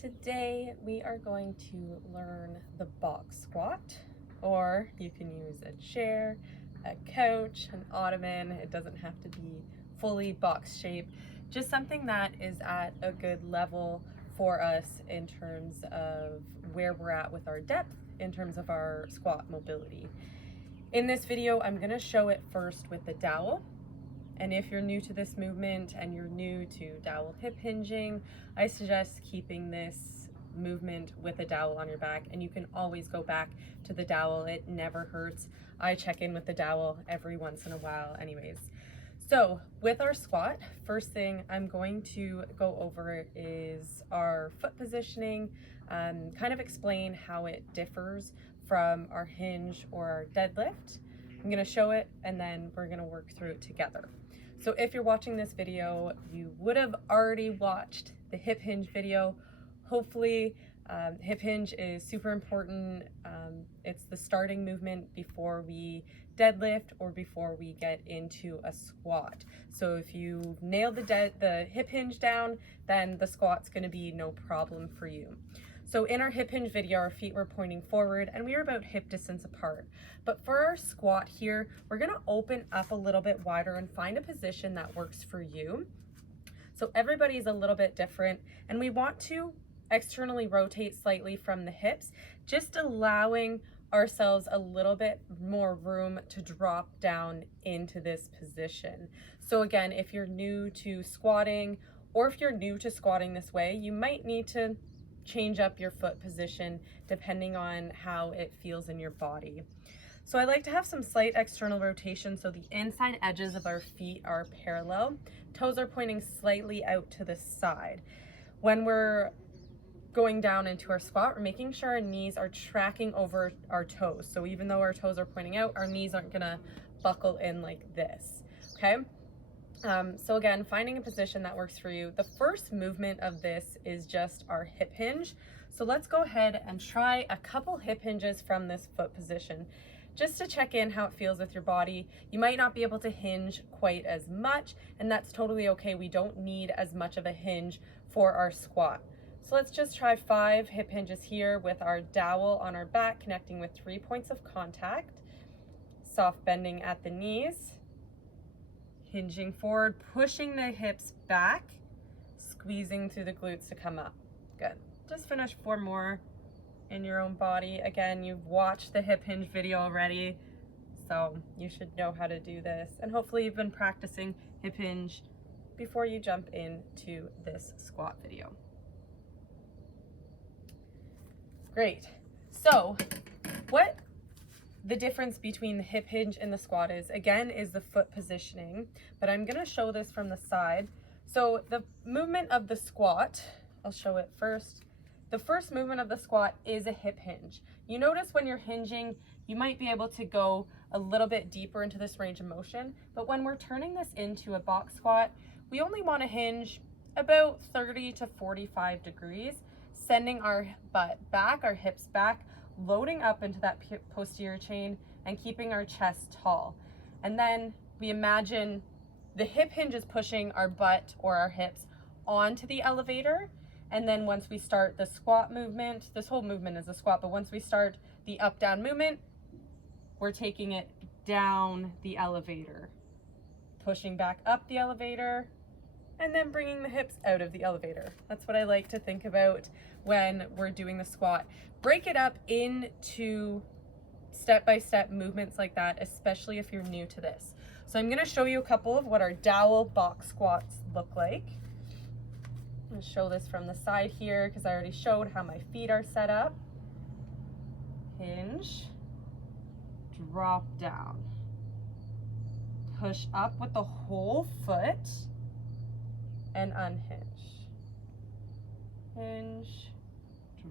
Today we are going to learn the box squat, or you can use a chair, a couch, an ottoman. It doesn't have to be fully box shape, just something that is at a good level for us in terms of where we're at with our depth, in terms of our squat mobility. In this video, I'm going to show it first with the dowel. And if you're new to this movement and you're new to dowel hip hinging, I suggest keeping this movement with a dowel on your back, and you can always go back to the dowel. It never hurts. I check in with the dowel every once in a while anyways. So with our squat, first thing I'm going to go over is our foot positioning, kind of explain how it differs from our hinge or our deadlift. I'm going to show it and then we're going to work through it together. So if you're watching this video, you would have already watched the hip hinge video. Hopefully, hip hinge is super important. It's the starting movement before we deadlift or before we get into a squat. So if you nail the hip hinge down, then the squat's going to be no problem for you. So in our hip hinge video, our feet were pointing forward and we were about hip distance apart. But for our squat here, we're gonna open up a little bit wider and find a position that works for you. So everybody's a little bit different, and we want to externally rotate slightly from the hips, just allowing ourselves a little bit more room to drop down into this position. So again, if you're new to squatting, or if you're new to squatting this way, you might need to change up your foot position depending on how it feels in your body. So I like to have some slight external rotation so the inside edges of our feet are parallel. Toes are pointing slightly out to the side. When we're going down into our squat, we're making sure our knees are tracking over our toes. So even though our toes are pointing out, our knees aren't gonna buckle in like this, okay? So again, finding a position that works for you. The first movement of this is just our hip hinge. So let's go ahead and try a couple hip hinges from this foot position, just to check in how it feels with your body. You might not be able to hinge quite as much, and that's totally okay. We don't need as much of a hinge for our squat. So let's just try 5 hip hinges here with our dowel on our back, connecting with 3 points of contact. Soft bending at the knees. Hinging forward, pushing the hips back, squeezing through the glutes to come up. Good. Just finish 4 more in your own body. Again, you've watched the hip hinge video already, so you should know how to do this. And hopefully you've been practicing hip hinge before you jump into this squat video. Great. So what the difference between the hip hinge and the squat is the foot positioning, but I'm gonna show this from the side. So the movement of the squat, I'll show it first. The first movement of the squat is a hip hinge. You notice when you're hinging, you might be able to go a little bit deeper into this range of motion, but when we're turning this into a box squat, we only wanna hinge about 30 to 45 degrees, sending our butt back, our hips back, loading up into that posterior chain and keeping our chest tall. And then we imagine the hip hinge is pushing our butt or our hips onto the elevator. And then once we start the squat movement, this whole movement is a squat, but once we start the up down movement, we're taking it down the elevator, pushing back up the elevator, and then bringing the hips out of the elevator. That's what I like to think about when we're doing the squat. Break it up into step-by-step movements like that, especially if you're new to this. So I'm gonna show you a couple of what our dowel box squats look like. I'm gonna show this from the side here because I already showed how my feet are set up. Hinge, drop down, push up with the whole foot, and unhinge. Hinge,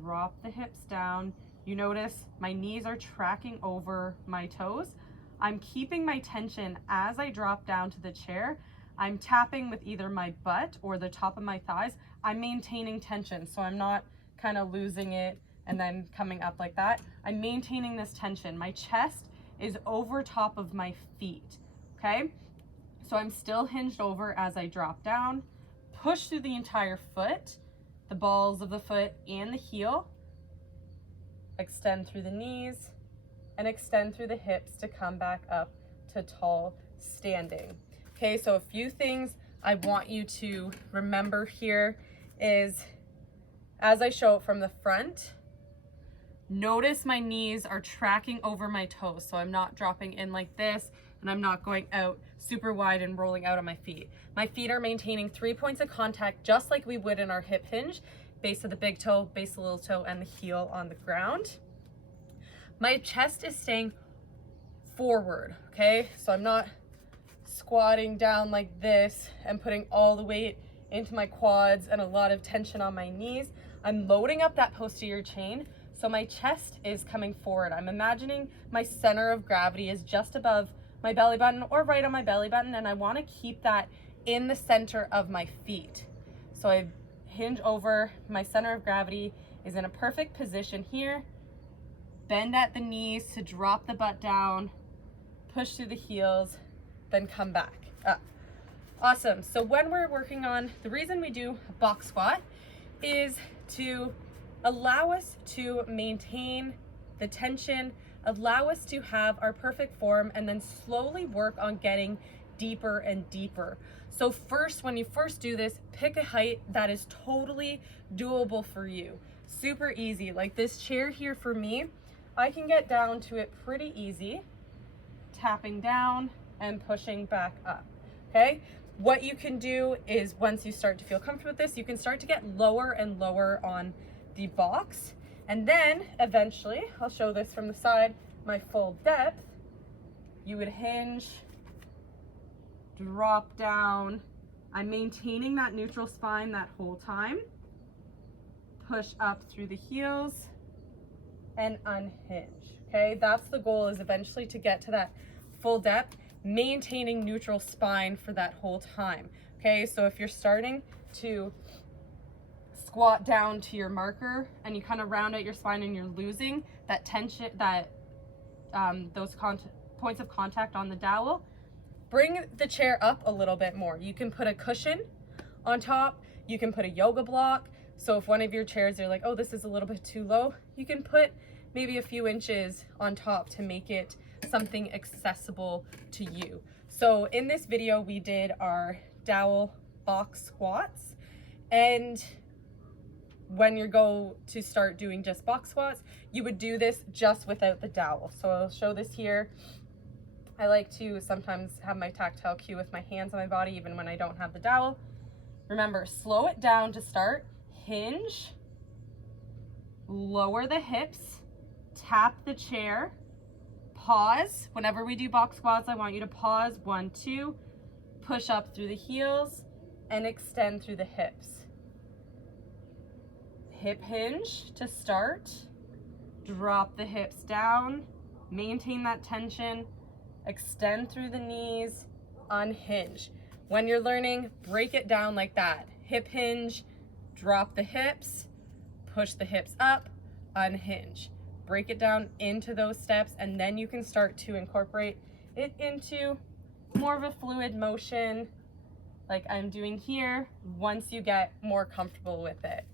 drop the hips down. You notice my knees are tracking over my toes. I'm keeping my tension as I drop down to the chair. I'm tapping with either my butt or the top of my thighs. I'm maintaining tension, so I'm not kind of losing it and then coming up like that. I'm maintaining this tension. My chest is over top of my feet, okay? So I'm still hinged over as I drop down. Push through the entire foot. the balls of the foot and the heel. Extend through the knees and extend through the hips to come back up to tall standing. Okay, so a few things I want you to remember here is, as I show it from the front, notice my knees are tracking over my toes, so I'm not dropping in like this, and I'm not going out super wide and rolling out on my feet. My feet are maintaining 3 points of contact just like we would in our hip hinge, base of the big toe, base of the little toe, and the heel on the ground. My chest is staying forward, okay? So I'm not squatting down like this and putting all the weight into my quads and a lot of tension on my knees. I'm loading up that posterior chain, so my chest is coming forward. I'm imagining my center of gravity is just above my belly button or right on my belly button, and I want to keep that in the center of my feet. So I hinge over, my center of gravity is in a perfect position here. Bend at the knees to drop the butt down, push through the heels, then come back up. Awesome. So when we're working on, the reason we do a box squat is to allow us to maintain the tension, allow us to have our perfect form, and then slowly work on getting deeper and deeper. So first, when you first do this, pick a height that is totally doable for you. Super easy. Like this chair here for me, I can get down to it pretty easy, tapping down and pushing back up, okay? What you can do is once you start to feel comfortable with this, you can start to get lower and lower on the box. And then eventually, I'll show this from the side, my full depth, you would hinge, drop down. I'm maintaining that neutral spine that whole time. Push up through the heels and unhinge, okay? That's the goal, is eventually to get to that full depth, maintaining neutral spine for that whole time, okay? So if you're starting to squat down to your marker and you kind of round out your spine and you're losing that tension, that those points of contact on the dowel, bring the chair up a little bit more. You can put a cushion on top, you can put a yoga block. So if one of your chairs, you're like, oh, this is a little bit too low, you can put maybe a few inches on top to make it something accessible to you. So in this video, we did our dowel box squats, and when you go to start doing just box squats, you would do this just without the dowel. So I'll show this here. I like to sometimes have my tactile cue with my hands on my body, even when I don't have the dowel. Remember, slow it down to start, hinge, lower the hips, tap the chair, pause. Whenever we do box squats, I want you to pause, 1, 2, push up through the heels and extend through the hips. Hip hinge to start, drop the hips down, maintain that tension, extend through the knees, unhinge. When you're learning, break it down like that. Hip hinge, drop the hips, push the hips up, unhinge. Break it down into those steps, and then you can start to incorporate it into more of a fluid motion like I'm doing here once you get more comfortable with it.